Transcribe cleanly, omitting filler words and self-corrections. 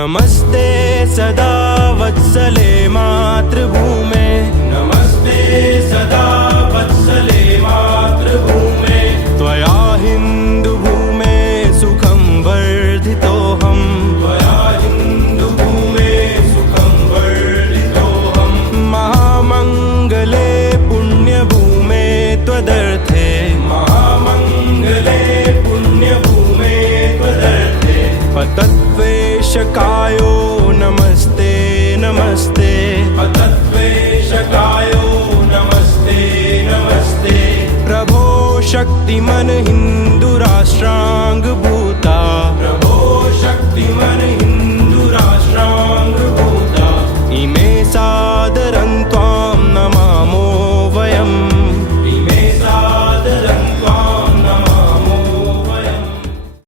नमस्ते सदा वत्सले मातृभूमे, नमस्ते सदा वत्सले मातृभूमे। त्वया हिन्दुभूमे सुखं वर्धितोऽहम्, त्वया हिन्दुभूमे सुखं वर्धितोऽहम्। महामङ्गले पुण्यभूमे त्वदर्थे, महामङ्गले पुण्यभूमे त्वदर्थे। पतद्वेषकायो नमस्ते नमस्ते, पतद्वेषकायो नमस्ते नमस्ते। प्रभो शक्तिमन हिन्दुराष्ट्राङ्गभूता, प्रभो शक्तिमन हिन्दुराष्ट्राङ्गभूता। इमे सादरं त्वां